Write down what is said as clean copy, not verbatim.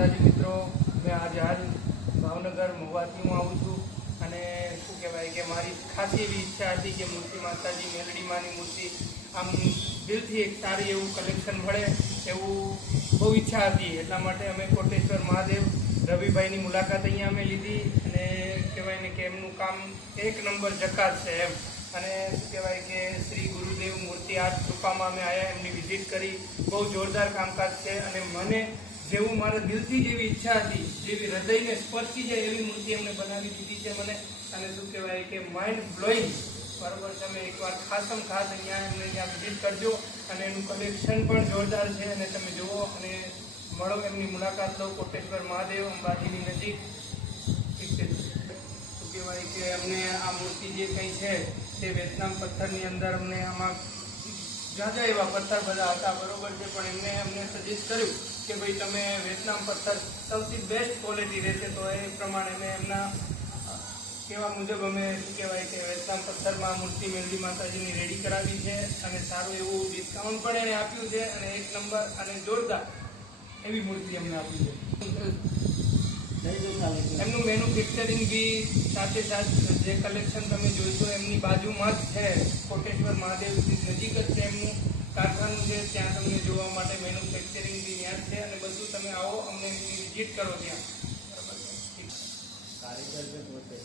માતાજી મિત્રો, मैं आज भावनगर महुवाथी हूँ आऊँ छूँ અને શું કહેવાય કે મારી ખાસી એવી ઈચ્છા હતી કે મૂર્તિ માતાજી મેલડી માની મૂર્તિ આમ દિલથી એક સારી એવું કલેક્શન મળે એવું બહુ ઈચ્છા હતી। એટલા માટે અમે કોટેશ્વર મહાદેવ રવિભાઈની મુલાકાત અહીંયા અમે લીધી અને કહેવાય ને કે એમનું કામ એક નંબર જકાત છે એમ। અને શું કહેવાય કે શ્રી ગુરુદેવ મૂર્તિ આર્ટ કૃપામાં અમે આવ્યા, એમની વિઝિટ કરી। બહુ જોરદાર કામકાજ છે અને મને જેવું મારા દિલથી જેવી ઈચ્છા હતી, જેવી હૃદયને સ્પર્શી જાય એવી મૂર્તિ એમને બનાવી દીધી છે મને। અને શું કહેવાય કે માઇન્ડ બ્લોઈંગ, બરાબર। તમે એકવાર ખાસમ ખાસ અહીંયા વિઝિટ કરજો અને એનું કલેક્શન પણ જોરદાર છે અને તમે જુઓ અને મળો, એમની મુલાકાત લો। કોટેશ્વર મહાદેવ અંબાજીની નજીક, ઠીક છે। શું કહેવાય કે અમને આ મૂર્તિ જે કંઈ છે તે વિયેતનામ પથ્થરની અંદર અમને આમાં જાજા એવા પથ્થર બધા હતા, બરોબર છે, પણ એમને અમને સજેસ્ટ કર્યું કે ભાઈ તમે વિયેતનામ પથ્થર સૌથી બેસ્ટ ક્વોલિટી રહેશે, તો એ પ્રમાણે મેં એમના કહેવા મુજબ અમે શું કહેવાય કે વિયેતનામ પથ્થરમાં મૂર્તિ મેલડી માતાજીની રેડી કરાવી છે અને સારું એવું ડિસ્કાઉન્ટ પણ એને આપ્યું છે અને એક નંબર અને જોરદાર એવી મૂર્તિ અમને આપી છે। એમનું મેન્યુફેક્ચરિંગ બી સાથે જે કલેક્શન તમે જોઈશો એમની બાજુમાં જ છે, કોટેશ્વર મહાદેવ નજીક જ છે એમનું કારખાનું છે, ત્યાં તમને જોવા માટે મેન્યુફેક્ચરિંગ બી ત્યાં છે અને બધું તમે આવો, અમને વિઝિટ કરો ત્યાં, બરાબર છે। કારીગર છે પોતે